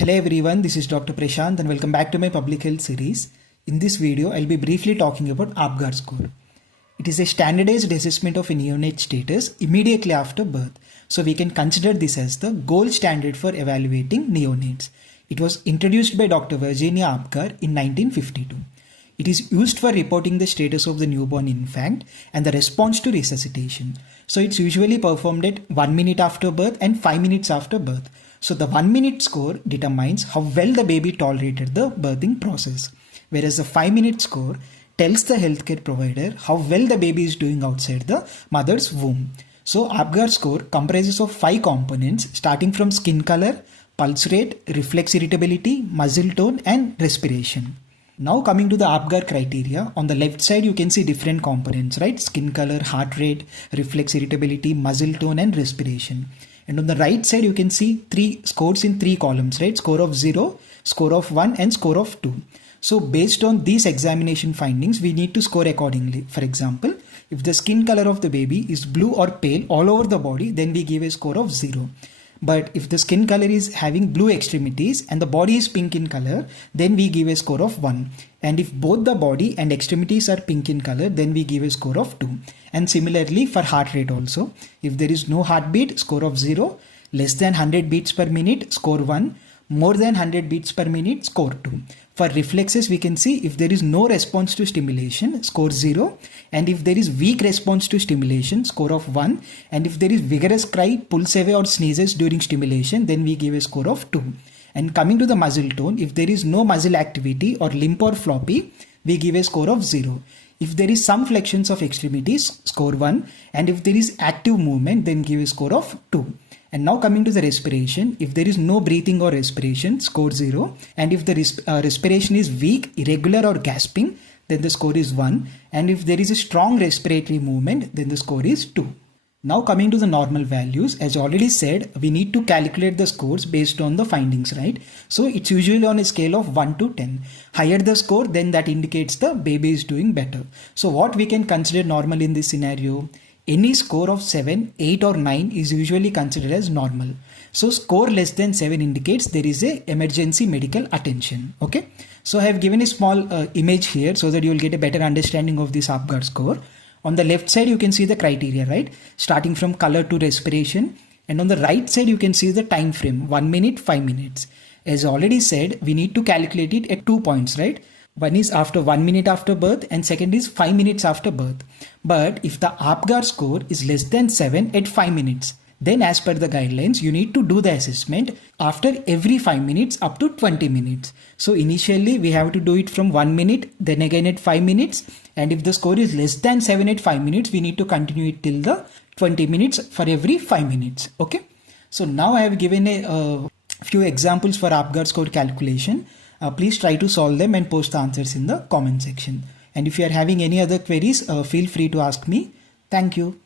Hello everyone, this is Dr. Prashanth and welcome back to my public health series. In this video, I'll be briefly talking about APGAR score. It is a standardized assessment of a neonate status immediately after birth. So we can consider this as the gold standard for evaluating neonates. It was introduced by Dr. Virginia APGAR in 1952. It is used for reporting the status of the newborn infant and the response to resuscitation. So it's usually performed at 1 minute after birth and 5 minutes after birth. So the 1 minute score determines how well the baby tolerated the birthing process, whereas the 5 minute score tells the healthcare provider how well the baby is doing outside the mother's womb. So APGAR score comprises of 5 components starting from skin color, pulse rate, reflex irritability, muscle tone and respiration. Now coming to the APGAR criteria, on the left side you can see different components, right? Skin color, heart rate, reflex irritability, muscle tone and respiration. And on the right side you can see 3 scores in 3 columns, right? Score of 0, score of 1 and score of 2. So based on these examination findings, we need to score accordingly. For example, if the skin color of the baby is blue or pale all over the body, then we give a score of 0. But if the skin color is having blue extremities and the body is pink in color, then we give a score of 1. And if both the body and extremities are pink in color, then we give a score of 2. And similarly for heart rate also, if there is no heartbeat, score of 0, less than 100 beats per minute, score 1, more than 100 beats per minute, score 2. For reflexes, we can see if there is no response to stimulation, score 0. And if there is weak response to stimulation, score of 1. And if there is vigorous cry, pulls away or sneezes during stimulation, then we give a score of 2. And coming to the muscle tone, if there is no muscle activity or limp or floppy, we give a score of 0. If there is some flexions of extremities, score 1. And if there is active movement, then give a score of 2. And now coming to the respiration, if there is no breathing or respiration, score 0. And if the respiration is weak, irregular or gasping, then the score is 1. And if there is a strong respiratory movement, then the score is 2. Now coming to the normal values, as already said, we need to calculate the scores based on the findings, right? So it's usually on a scale of 1 to 10. Higher the score, then that indicates the baby is doing better. So what we can consider normal in this scenario? Any score of 7, 8 or 9 is usually considered as normal. So score less than 7 indicates there is a emergency medical attention. Okay. So I have given a small image here so that you will get a better understanding of this APGAR score. On the left side you can see the criteria, right? Starting from color to respiration. And on the right side you can see the time frame, 1 minute, 5 minutes. As already said, we need to calculate it at 2 points, right? One is after 1 minute after birth and second is 5 minutes after birth. But if the APGAR score is less than 7 at 5 minutes, then as per the guidelines, you need to do the assessment after every 5 minutes up to 20 minutes. So initially we have to do it from 1 minute, then again at 5 minutes. And if the score is less than 7 at 5 minutes, we need to continue it till the 20 minutes for every 5 minutes. Okay. So now I have given a few examples for APGAR score calculation. Please try to solve them and post the answers in the comment section. And if you are having any other queries, feel free to ask me. Thank you.